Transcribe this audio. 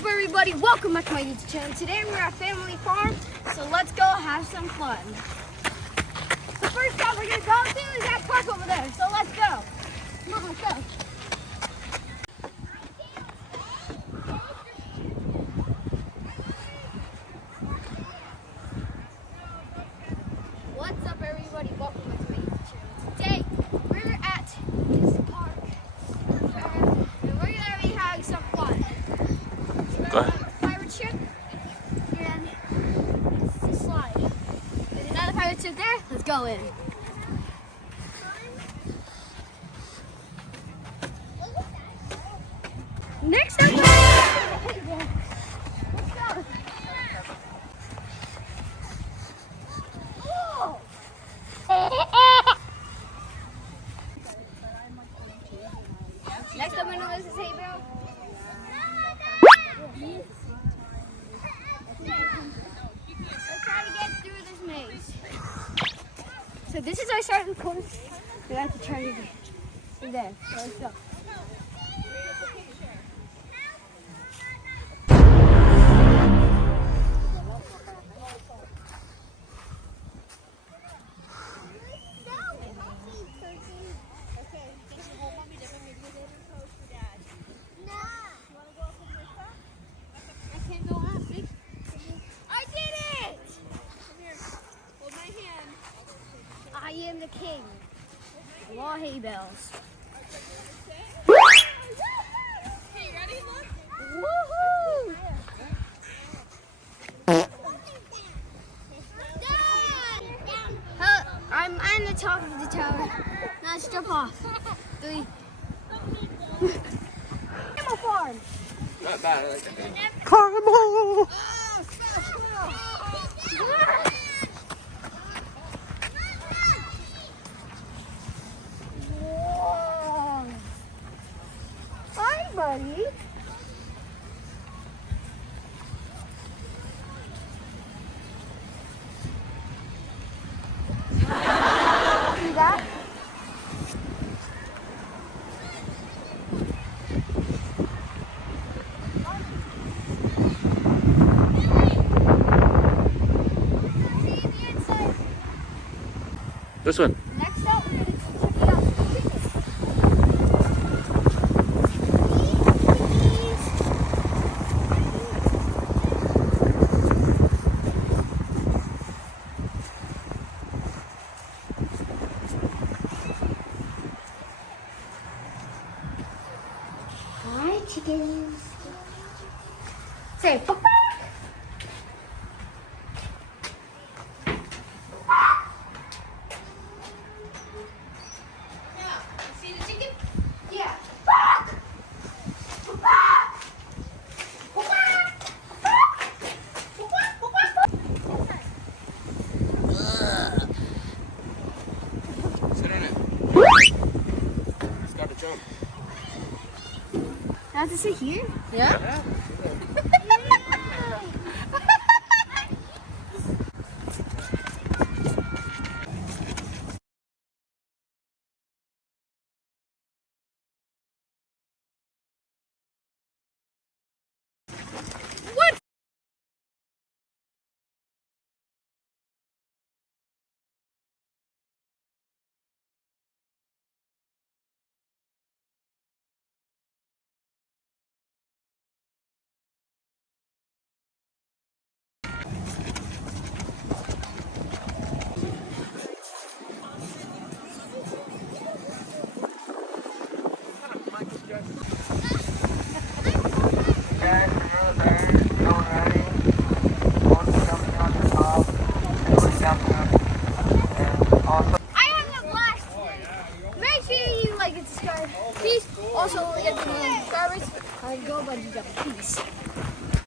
up, everybody? Welcome back to my YouTube channel. Today we're at Family Farm, so let's go have some fun. The first stop we're gonna go to is that park over there, so let's go. Come on, let's go. What's up, everybody? Welcome back to my YouTube channel. Today we're at this park, and we're gonna be having some fun. Go ahead. Pirate ship, and it's a slide. There's another pirate ship there. Let's go in. Next up, let's go. Next up, I'm gonna listen to Hey Bill. Let's try to get through this maze. So this is our starting point. We have to try to get through there. So let's go. I am the king of all hay bales. Hey, ready? Look. Woohoo! I'm on the top of the tower. Now let's jump off. 3. Animal Farm. Not bad. I like that. Carnival. Hi, buddy. See that? This one. Next up, we're going to check out the chickens. Hi, chickens. Say, papa. See the chicken? Yeah. Sit in it. It's got to jump. I have to sit here? Yeah. I had a blast. Make sure you like and subscribe. Peace. Also, don't forget to subscribers. Go bungee jumping. Peace.